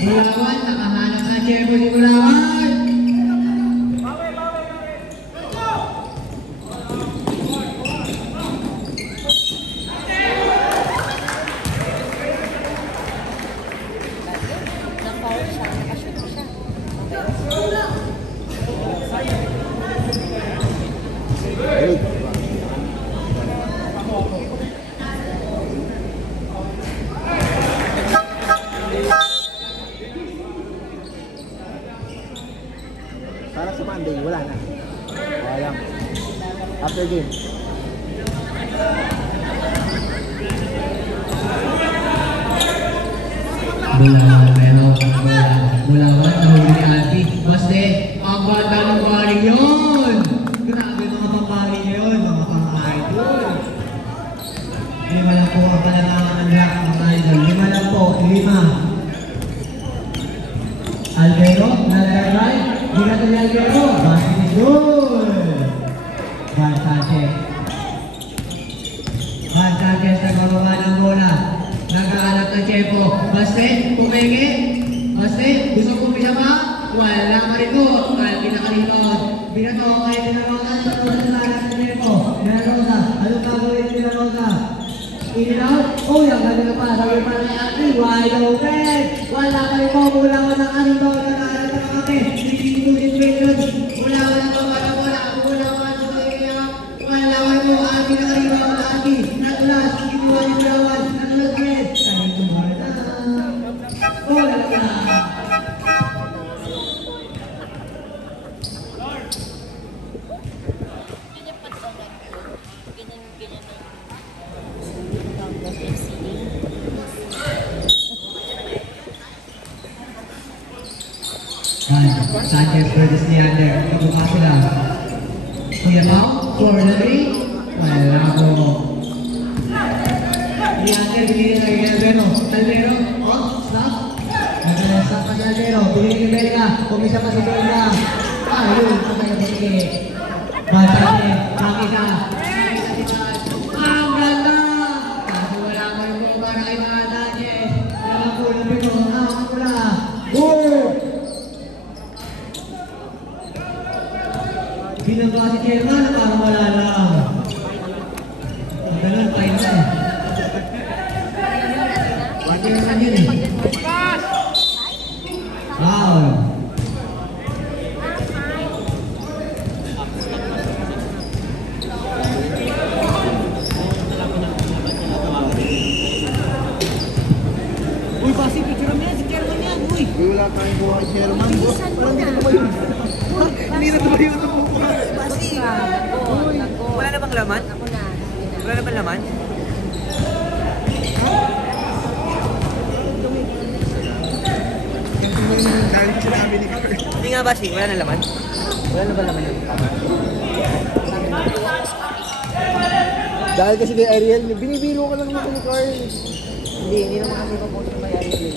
Bulawan, nakahanap na Chepo si Bulawan. Para sa Monday, wala na. Wala. After game. Bulawan, nahuli ni Alpi. Basta, ang bata ng paring yun. Grabe mga pamparing yun, mga pang-idol. 5 lang po ang palangangan lahat ng idol. 5 lang po, 5. Alvero, nalagay. Ginatan ni Alvero. Basket is good. Van Sanchez. Van Sanchez nagbababa ng bola. Nagkakalap ng Chepo. Baste, pumenge. Baste, gusto kong pisa pa. Wala ka rito. Alpi na ka rito. Binato kayo ni La Rosa. Nagkakalap ng Chepo. La Rosa. Anong gagawin ni La Rosa? In and out. Oh, yung ganda pa. Sabi pa na Alpi. Wide open. Wala ka rito. Mula ko ng anito. Nagkakalap ng kami. Sinitulit Pedro. Wala ka ng pabata. Wala ka ng wala ka mo. Alpi na ka rito. Alpi. Naglas. Kinuha ni Bulawan. Naglas. Kanito mo na. Wala ka. Sanchez versus Leander. Pagbuka sila. Kuya Pao, for the 3. Wala ko. Leander, binili na kay Alvero. Alvero, oh, stop. Stop pa si Alvero. Binili kay Belga. Kumisa pa si Belga. Ayun, patay na binili. Sanchez, makita. Ang ganda! Kaso wala ko yung buka na kay Sanchez. Wala ko yung pito. Ang pula. Boom! Binaba si Chairman na parang wala lang. Ang ganun, tayo na eh. Pati naman yun eh. Foul. Uy, Basi, picture mo yan. Si Chairman yan, uy. Wala tayong buha kay Chairman. Parang hindi na ba yun? Hindi na ba yun ang buha? Basi. Wala na bang laman? Wala na bang laman? Hindi nga Basi, wala na laman? Wala na ba laman yun? Dahil kasi kay Ariel, binibiro ka lang naman ni Carl. Hindi naman kasi papunta kay Ariel.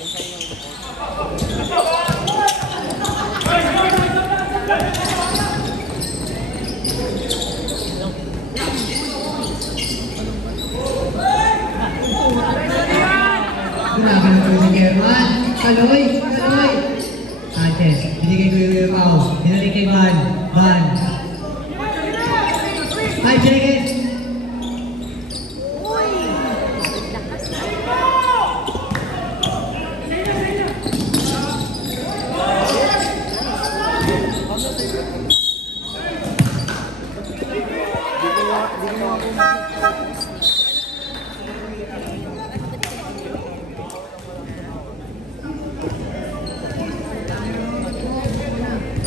Gulagan ko si Chairman. Kaloy! Kaloy! Sanchez, binigay ko yung Pao. Binalik kay Van. Van. 5 seconds.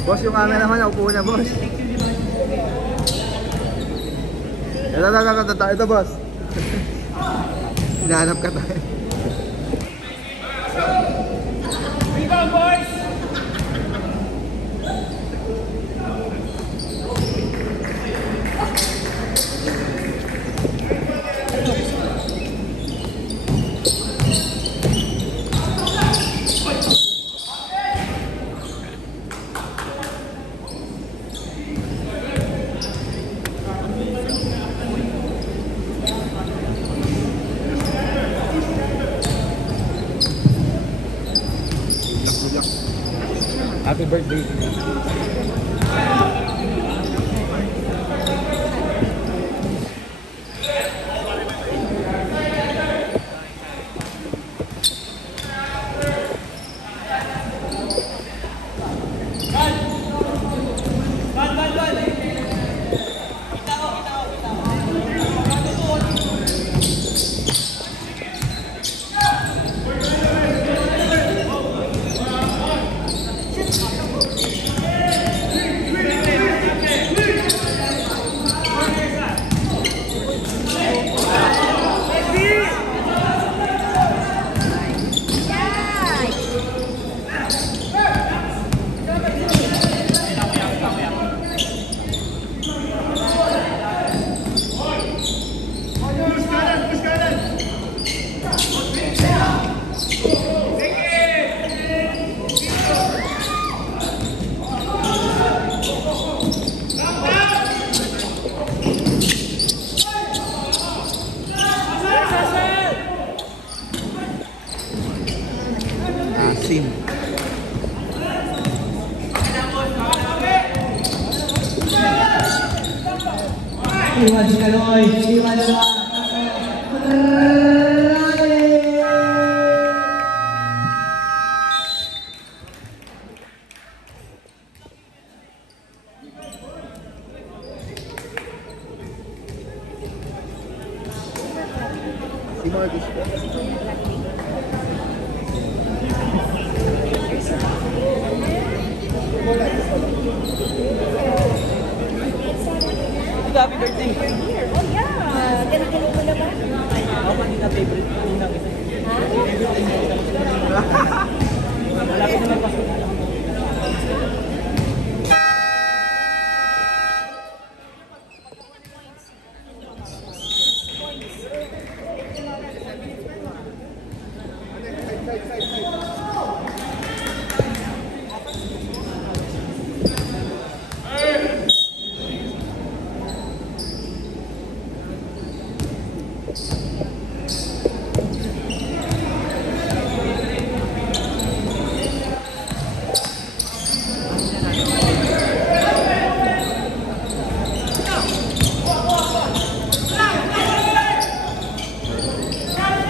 Boss, yung camera naman, upo na, boss. Ito, boss. Hinahanap ka tayo. Rebound, boys! Happy birthday. Asim. Iwan si Kaloy, iwan na. Si Marcus. Happy birthday. Oh yeah, galing-galing mo naman. Ako kanina favorite. Kanina kita. Ha? Malapit na magpasok.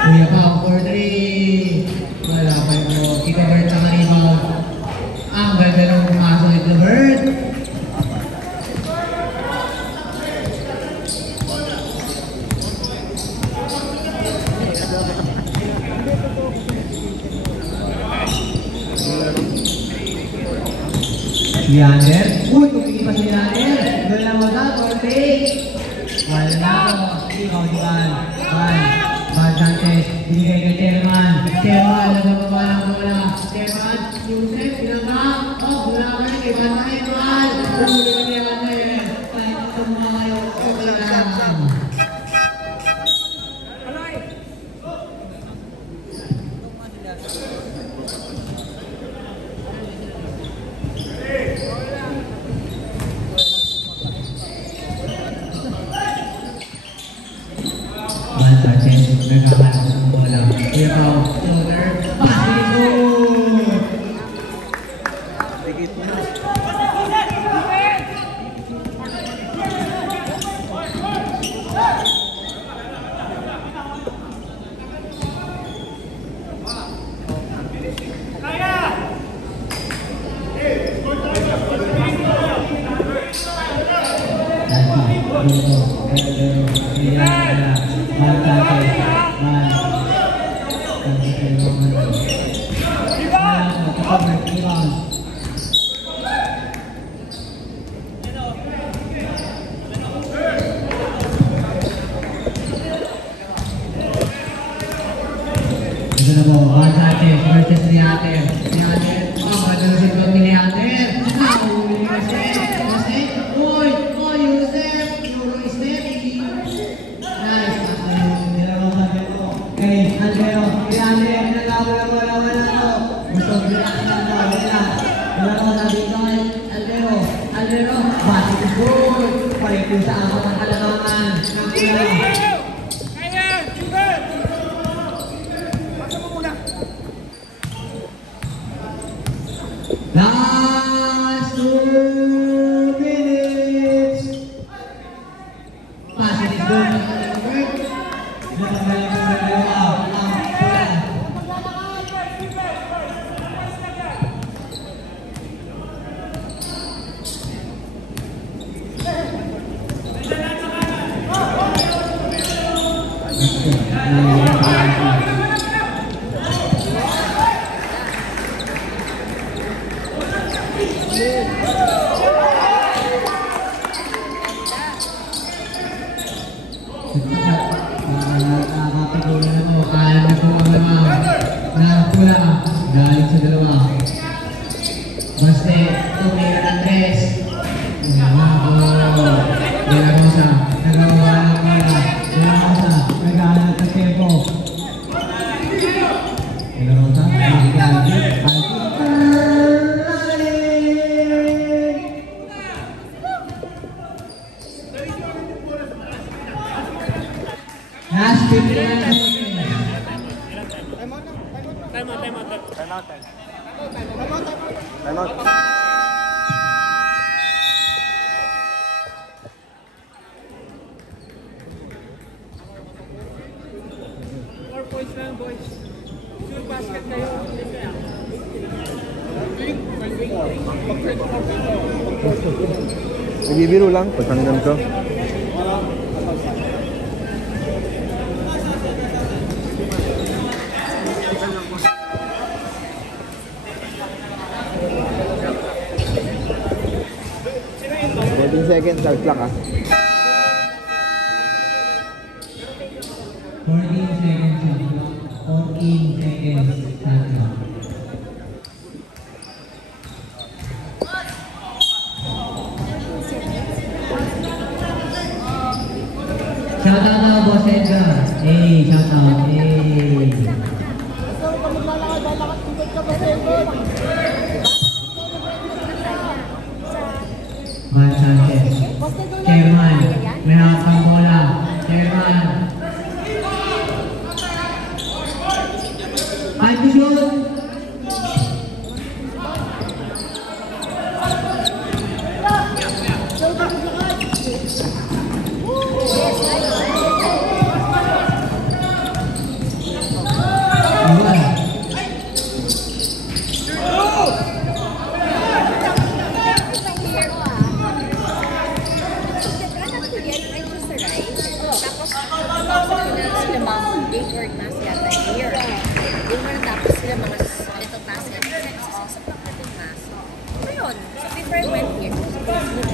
Kuya Pao for 3. Wala pa mo. Tito Bert ang rebound. Ang ganda ng pumasok ni Tito Bert. Yander. Uy, kumili pa si Yander. Wala mo na, Corte. Wala mo. Ikaw si Van Sanchez. Binigay kay Chairman. Chairman, nagpapaba ng bola. Chairman, Yusef, pinaba. Oh, wala ka rin kay Van Sanchez. Umuli ka ni Yander. Kahit ito mga kayo. Okay lang. Van Sanchez, nagkakalas ng bola. Kuya Pao, floater, passing goal! Bigit mo na. Ito na po, Van Sanchez versus Niater. Niater, ang ganda na si Vlog ni Niater. Nahuli ni Yusef. Yusef, uy, Yusef. Euro step. Nice. Nilaro sabi ko. Kay Andreo, kay Andreo, nilaro to. Gusto bilang ng bola. Nilaro sabi ko kay Andreo, basket goal. Pareho sa ako ng kalamangan. Nice! na pula. Galing sa dalawa. Baste, tumira ng tres. De La Rosa, nagawa ng bola. De La Rosa, nag-aalat ng tempo. De La Rosa, nag-aalat ng tempo. Last 59 seconds. Time out. Four points lang, boys. Sure basket kayo. Nagbibiro lang, pagkanggan ko. Seconds, start lang ah. 14 seconds. 14 seconds. Shout out na Boss Edgar. Hey, shout out. Hey. So, kung maglalakad, tingin ka ba sa iyo? Man Sanchez. Chairman. May hawak ang bola. Chairman. Time to shoot. Ayan. Sila ma'am, they work na siya year. Yung mga tapos sila mga ganitong klase. Sasasap lang natin yung mask. So yun, so before I went here, was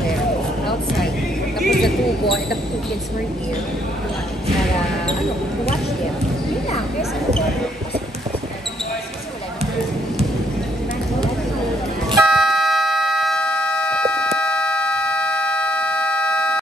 there, outside. Tapos the two kids were here. Para, to watch them. Yun lang, kaya